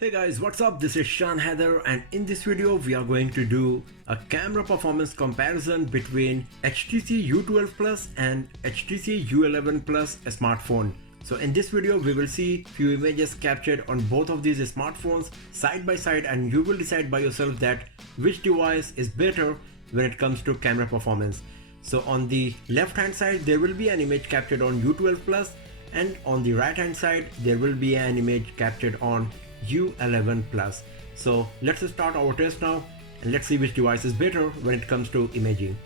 Hey guys, what's up? This is Shan Heather, and in this video we are going to do a camera performance comparison between HTC U12 Plus and HTC U11 Plus smartphone. So in this video we will see few images captured on both of these smartphones side by side, and you will decide by yourself that which device is better when it comes to camera performance. So on the left hand side there will be an image captured on U12 Plus, and on the right hand side there will be an image captured on U11 Plus. So let's start our test now and let's see which device is better when it comes to imaging.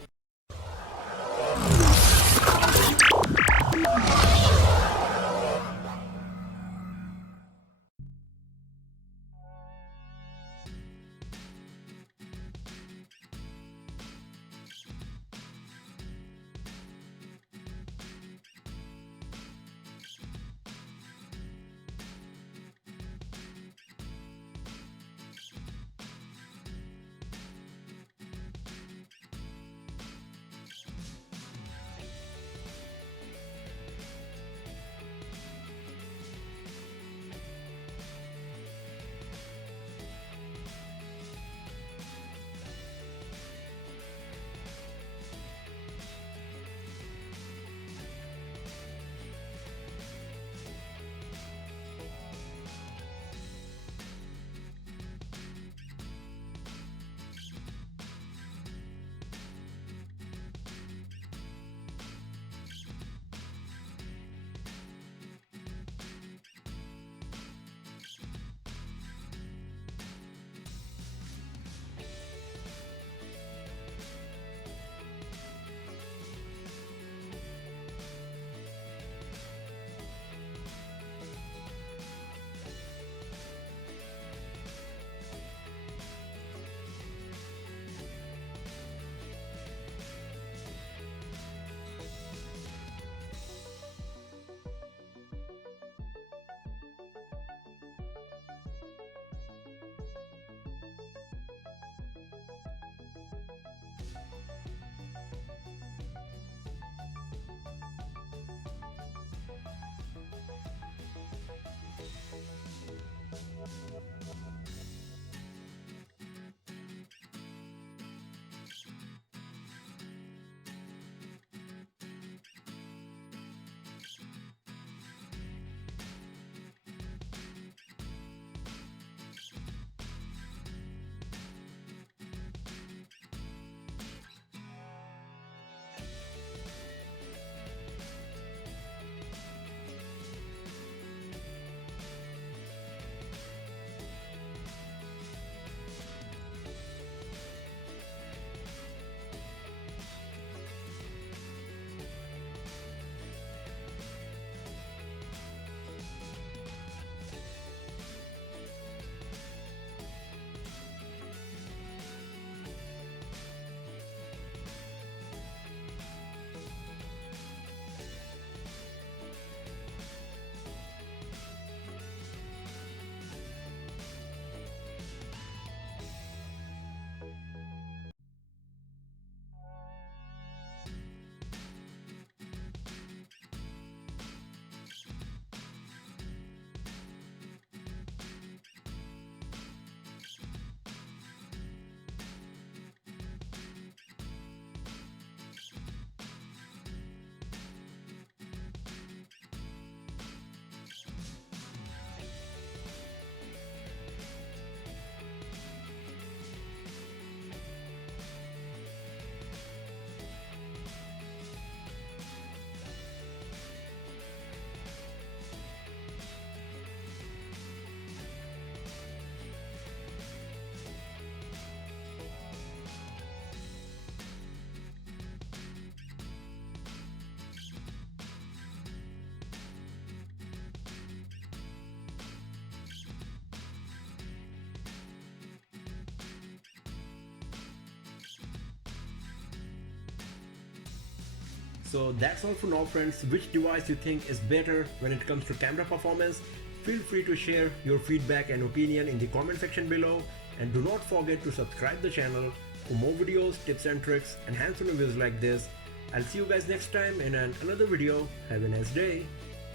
So that's all for now friends. Which device you think is better when it comes to camera performance? Feel free to share your feedback and opinion in the comment section below, and do not forget to subscribe the channel for more videos, tips and tricks and hands-on reviews like this. I'll see you guys next time in another video. Have a nice day.